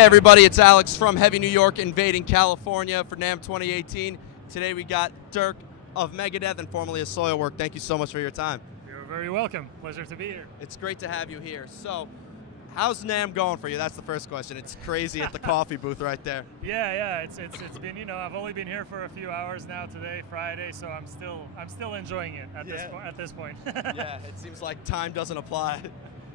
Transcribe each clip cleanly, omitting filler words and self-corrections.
Hey everybody, it's Alex from Heavy New York invading California for Namm 2018. Today we got Dirk of Megadeth and formerly of Soilwork. Thank you so much for your time. You're very welcome. Pleasure to be here. It's great to have you here. So, how's Namm going for you? That's the first question. It's crazy at the coffee booth right there. Yeah. It's been, you know, I've only been here for a few hours now today, Friday, so I'm still enjoying it at this point. Yeah, it seems like time doesn't apply.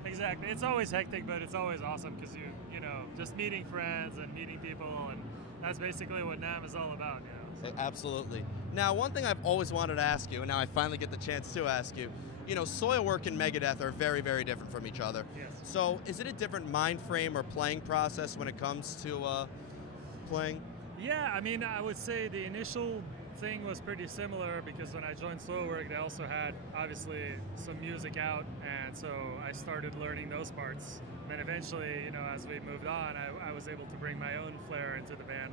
Exactly. It's always hectic, but it's always awesome because you know, just meeting friends and meeting people, and that's basically what Namm is all about, you know. So. Absolutely. Now, one thing I've always wanted to ask you, and now I finally get the chance to ask you, you know, Soilwork and Megadeth are very, very different from each other. Yes. So, is it a different mind frame or playing process when it comes to playing? Yeah, I mean, I would say the initial thing was pretty similar because when I joined Soilwork, they also had obviously some music out, and so I started learning those parts. And then eventually, you know, as we moved on, I was able to bring my own flair into the band.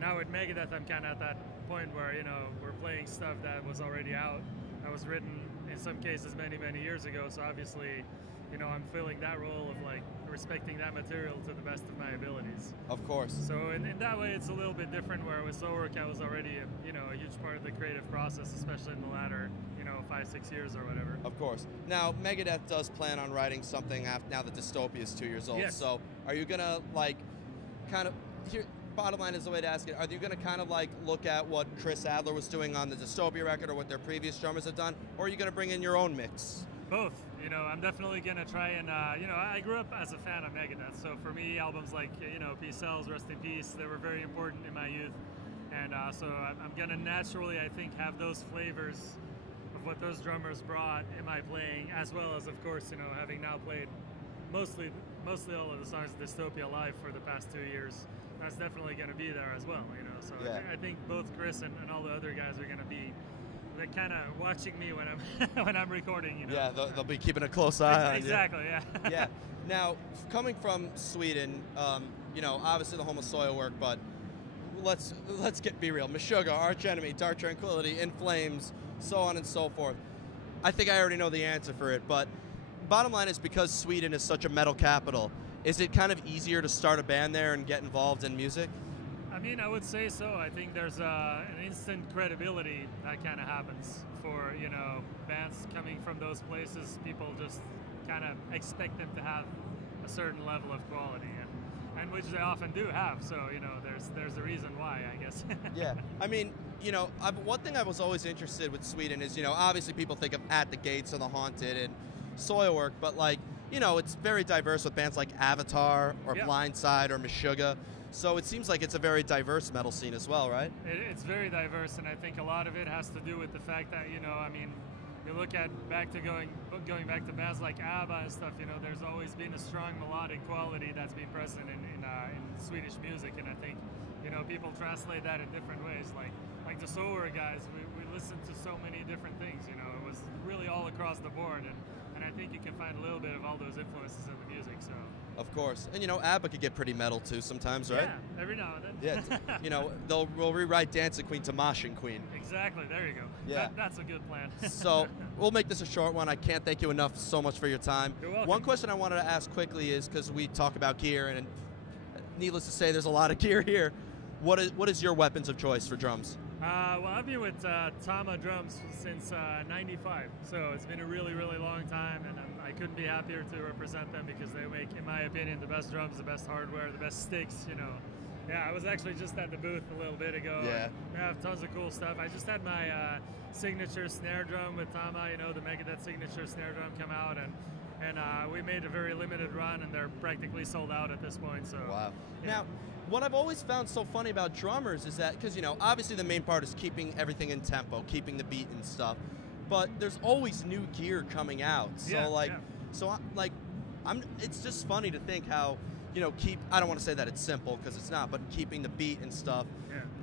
Now with Megadeth, I'm kind of at that point where, you know, we're playing stuff that was already out, that was written in some cases many, many years ago. So obviously, you know, I'm filling that role of like respecting that material to the best of my abilities. Of course. So in that way, it's a little bit different. Where with Soilwork, I was already, you know, a huge part of the creative process, especially in the latter, you know, 5-6 years or whatever. Of course. Now, Megadeth does plan on writing something after now that Dystopia is 2 years old. Yes. So, are you gonna like, kind of here? Bottom line is the way to ask it. Are you going to kind of like look at what Chris Adler was doing on the Dystopia record or what their previous drummers have done, or are you going to bring in your own mix? Both. You know, I'm definitely going to try and, you know, I grew up as a fan of Megadeth, so for me, albums like, you know, Peace Sells, Rest in Peace, they were very important in my youth. And so I'm going to naturally, I think, have those flavors of what those drummers brought in my playing, as well as, of course, you know, having now played mostly all of the songs of Dystopia live for the past 2 years. That's definitely going to be there as well, you know. So yeah. I think both Chris and all the other guys are going to be kind of watching me when I'm when I'm recording, you know. Yeah, they'll be keeping a close eye on you. Exactly, yeah. Yeah. Now, coming from Sweden, you know, obviously the home of Soilwork, but let's be real. Meshuggah, Arch Enemy, Dark Tranquility, In Flames, so on and so forth. I think I already know the answer for it, but bottom line is because Sweden is such a metal capital, is it kind of easier to start a band there and get involved in music? I mean, I would say so. I think there's an instant credibility that kind of happens for, you know, bands coming from those places. People just kind of expect them to have a certain level of quality, and which they often do have. So, you know, there's a reason why, I guess. Yeah. I mean, you know, one thing I was always interested with Sweden is, you know, obviously people think of At the Gates or The Haunted and Soilwork, but like, you know, it's very diverse with bands like Avatar or Blindside or Meshuggah. So it seems like it's a very diverse metal scene as well, right? It's very diverse, and I think a lot of it has to do with the fact that, you know, I mean, you look at going back to bands like ABBA and stuff, you know, there's always been a strong melodic quality that's been present in Swedish music, and I think, you know, people translate that in different ways. Like the Soilwork guys, we listened to so many different things, you know, it was really all across the board, and I think you can find a little bit of all those influences in the music, so. Of course. And, you know, ABBA could get pretty metal, too, sometimes, right? Yeah, every now and then. Yeah, you know, we'll rewrite Dancing Queen to Moshing Queen. Exactly, there you go. Yeah. That's a good plan. So, we'll make this a short one. I can't thank you enough so much for your time. You're welcome. One question I wanted to ask quickly is, because we talk about gear, and needless to say, there's a lot of gear here. What is your weapons of choice for drums? Well, I've been with Tama drums since '95, so it's been a really, really long time, and I couldn't be happier to represent them because they make, in my opinion, the best drums, the best hardware, the best sticks, you know. Yeah, I was actually just at the booth a little bit ago. Yeah. They have tons of cool stuff. I just had my signature snare drum with Tama, you know, the Megadeth signature snare drum come out, and we made a very limited run, and they're practically sold out at this point. So. Wow. Yeah. Now, what I've always found so funny about drummers is that, because, you know, obviously the main part is keeping everything in tempo, keeping the beat and stuff, but there's always new gear coming out. So, it's just funny to think how, you know, I don't want to say that it's simple, because it's not, but keeping the beat and stuff,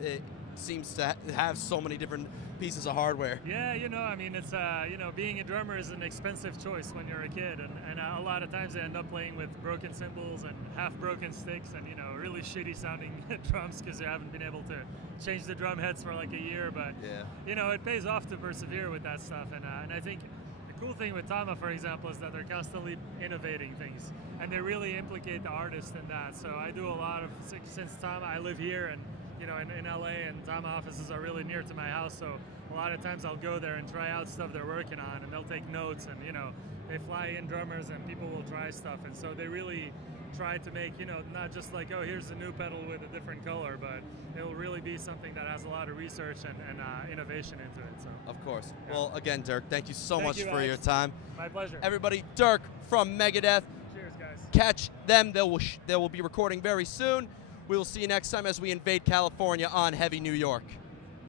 it seems to have so many different pieces of hardware. Yeah, you know, I mean, it's, you know, being a drummer is an expensive choice when you're a kid, and a lot of times I end up playing with broken cymbals and half-broken sticks and, you know, really shitty sounding drums because you haven't been able to change the drum heads for like a year, but, you know, it pays off to persevere with that stuff, and I think cool thing with Tama, for example, is that they're constantly innovating things, and they really implicate the artist in that. So I do a lot of, since Tama, I live here, and in LA, and Tama offices are really near to my house, so a lot of times I'll go there and try out stuff they're working on, and they'll take notes, and they fly in drummers, and people will try stuff, and so they really try to make, not just like, oh, here's a new pedal with a different color, but it'll really be something that has a lot of research and innovation into it. So. Of course. Yeah. Well, again, Dirk, thank you so much for Alex. your time. My pleasure. Everybody, Dirk from Megadeth. Cheers, guys. Catch them. They will be recording very soon. We will see you next time as we invade California on Heavy New York.